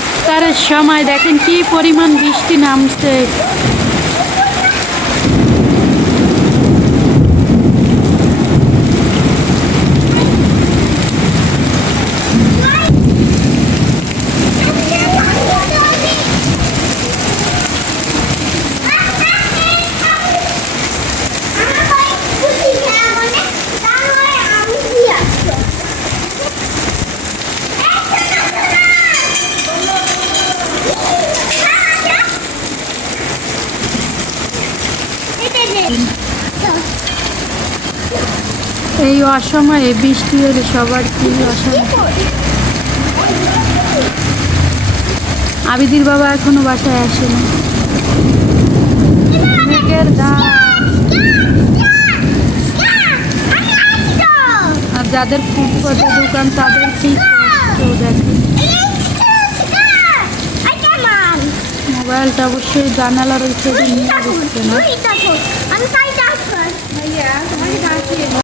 ইফতারের সময় দেখেন কি পরিমাণ বৃষ্টি নামছে। এই অসময়ে বৃষ্টি হলে সবার কি অসময় আবিদির বাবা এখনও বাসায় আসেনি। মেঘের আর যাদের ফুটপাতে দোকান, তাদের কি মোবাইলটা অবশ্যই জানালার ওই সাইডে নিয়ে না? ブサイト